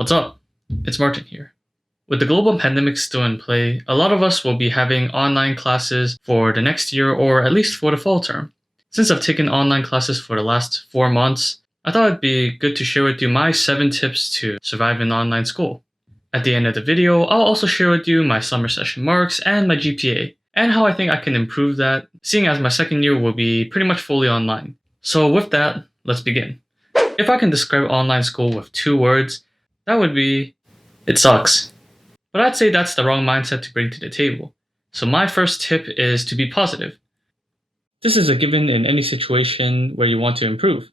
What's up? It's Martin here. With the global pandemic still in play, a lot of us will be having online classes for the next year or at least for the fall term. Since I've taken online classes for the last 4 months, I thought it'd be good to share with you my 7 tips to survive in online school. At the end of the video, I'll also share with you my summer session marks and my GPA, and how I think I can improve that, seeing as my second year will be pretty much fully online. So with that, let's begin. If I can describe online school with 2 words, that would be, it sucks. But I'd say that's the wrong mindset to bring to the table. So my first tip is to be positive. This is a given in any situation where you want to improve.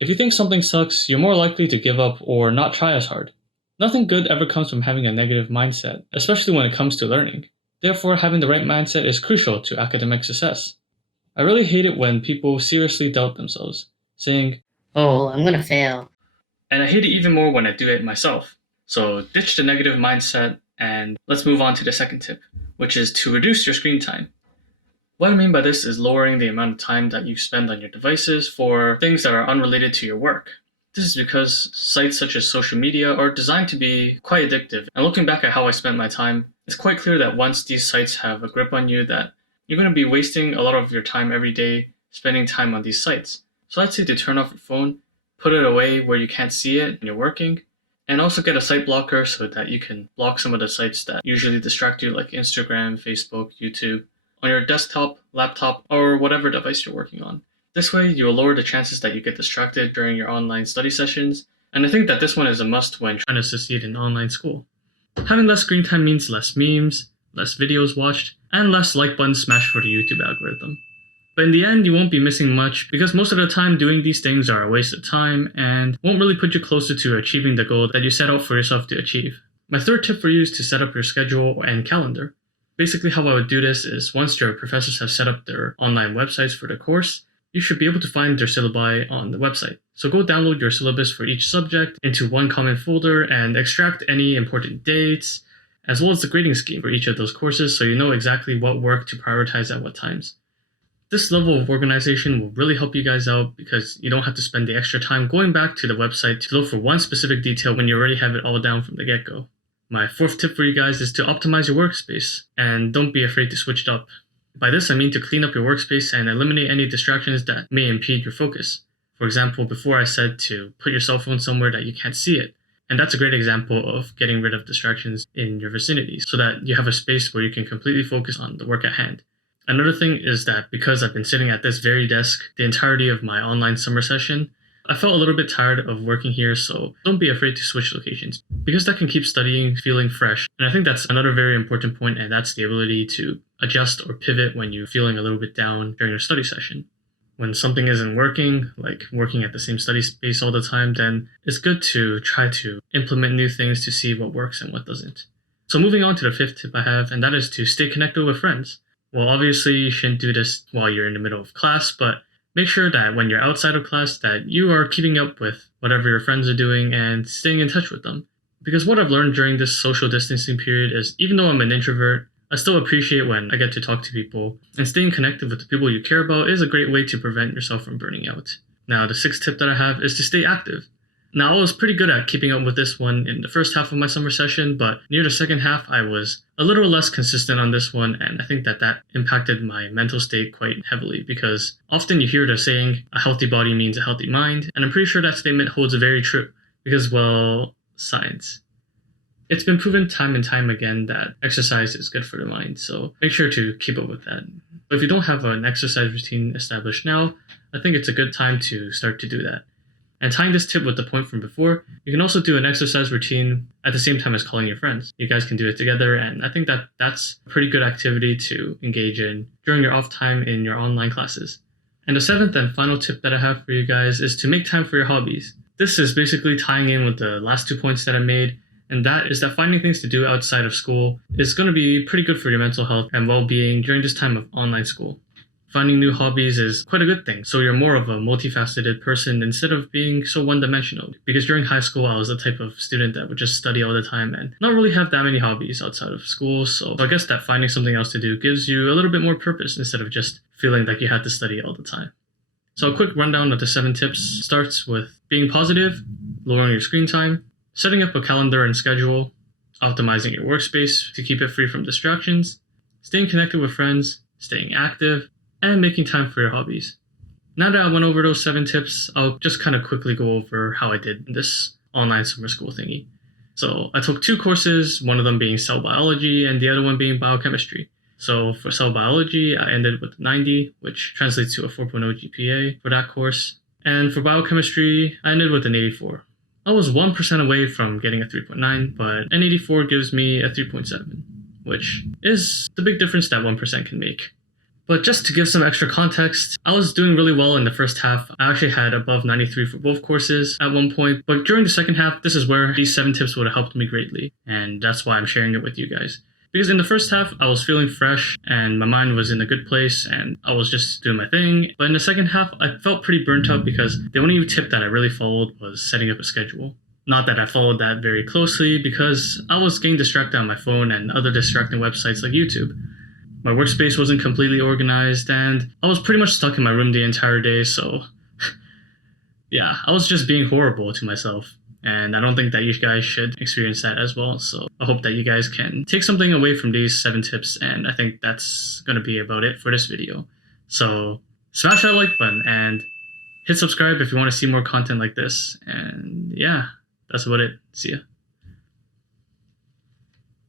If you think something sucks, you're more likely to give up or not try as hard. Nothing good ever comes from having a negative mindset, especially when it comes to learning. Therefore, having the right mindset is crucial to academic success. I really hate it when people seriously doubt themselves, saying, "Oh, I'm gonna fail." And I hate it even more when I do it myself. So ditch the negative mindset and let's move on to the second tip, which is to reduce your screen time. What I mean by this is lowering the amount of time that you spend on your devices for things that are unrelated to your work. This is because sites such as social media are designed to be quite addictive. And looking back at how I spent my time, it's quite clear that once these sites have a grip on you, that you're going to be wasting a lot of your time every day spending time on these sites. So I'd say to turn off your phone, put it away where you can't see it when you're working, and also get a site blocker so that you can block some of the sites that usually distract you, like Instagram, Facebook, YouTube, on your desktop, laptop, or whatever device you're working on. This way, you will lower the chances that you get distracted during your online study sessions, and I think that this one is a must when trying to succeed in online school. Having less screen time means less memes, less videos watched, and less like buttons smashed for the YouTube algorithm. But in the end, you won't be missing much because most of the time doing these things are a waste of time and won't really put you closer to achieving the goal that you set out for yourself to achieve. My third tip for you is to set up your schedule and calendar. Basically, how I would do this is once your professors have set up their online websites for the course, you should be able to find their syllabi on the website. So go download your syllabus for each subject into one common folder and extract any important dates, as well as the grading scheme for each of those courses so you know exactly what work to prioritize at what times. This level of organization will really help you guys out because you don't have to spend the extra time going back to the website to look for one specific detail when you already have it all down from the get-go. My fourth tip for you guys is to optimize your workspace, and don't be afraid to switch it up. By this I mean to clean up your workspace and eliminate any distractions that may impede your focus. For example, before I said to put your cell phone somewhere that you can't see it, and that's a great example of getting rid of distractions in your vicinity so that you have a space where you can completely focus on the work at hand. Another thing is that because I've been sitting at this very desk the entirety of my online summer session, I felt a little bit tired of working here, so don't be afraid to switch locations, because that can keep studying feeling fresh. And I think that's another very important point, and that's the ability to adjust or pivot when you're feeling a little bit down during your study session. When something isn't working, like working at the same study space all the time, then it's good to try to implement new things to see what works and what doesn't. So moving on to the fifth tip I have, and that is to stay connected with friends. Well, obviously you shouldn't do this while you're in the middle of class, but make sure that when you're outside of class that you are keeping up with whatever your friends are doing and staying in touch with them. Because what I've learned during this social distancing period is even though I'm an introvert, I still appreciate when I get to talk to people, and staying connected with the people you care about is a great way to prevent yourself from burning out. Now, the sixth tip that I have is to stay active. Now, I was pretty good at keeping up with this one in the first half of my summer session, but near the second half, I was a little less consistent on this one, and I think that impacted my mental state quite heavily, because often you hear the saying, a healthy body means a healthy mind, and I'm pretty sure that statement holds very true, because, well, science. It's been proven time and time again that exercise is good for the mind, so make sure to keep up with that. But if you don't have an exercise routine established now, I think it's a good time to start to do that. And tying this tip with the point from before, you can also do an exercise routine at the same time as calling your friends. You guys can do it together, and I think that that's a pretty good activity to engage in during your off time in your online classes. And the seventh and final tip that I have for you guys is to make time for your hobbies. This is basically tying in with the last 2 points that I made, and that is that finding things to do outside of school is going to be pretty good for your mental health and well-being during this time of online school. Finding new hobbies is quite a good thing, so you're more of a multifaceted person instead of being so one-dimensional. Because during high school, I was the type of student that would just study all the time and not really have that many hobbies outside of school, so I guess that finding something else to do gives you a little bit more purpose instead of just feeling like you had to study all the time. So a quick rundown of the 7 tips starts with being positive, lowering your screen time, setting up a calendar and schedule, optimizing your workspace to keep it free from distractions, staying connected with friends, staying active, and making time for your hobbies. Now that I went over those 7 tips, I'll just kind of quickly go over how I did in this online summer school thingy. So I took 2 courses, one of them being cell biology and the other one being biochemistry. So for cell biology, I ended with 90, which translates to a 4.0 GPA for that course. And for biochemistry, I ended with an 84. I was 1% away from getting a 3.9, but an 84 gives me a 3.7, which is the big difference that 1% can make. But just to give some extra context, I was doing really well in the first half. I actually had above 93 for both courses at one point, but during the second half, this is where these 7 tips would have helped me greatly, and that's why I'm sharing it with you guys. Because in the first half, I was feeling fresh and my mind was in a good place and I was just doing my thing. But in the second half, I felt pretty burnt out because the only tip that I really followed was setting up a schedule. Not that I followed that very closely because I was getting distracted on my phone and other distracting websites like YouTube. My workspace wasn't completely organized and I was pretty much stuck in my room the entire day, so yeah, I was just being horrible to myself. And I don't think that you guys should experience that as well. So I hope that you guys can take something away from these 7 tips. And I think that's going to be about it for this video. So smash that like button and hit subscribe if you want to see more content like this. And yeah, that's about it. See ya.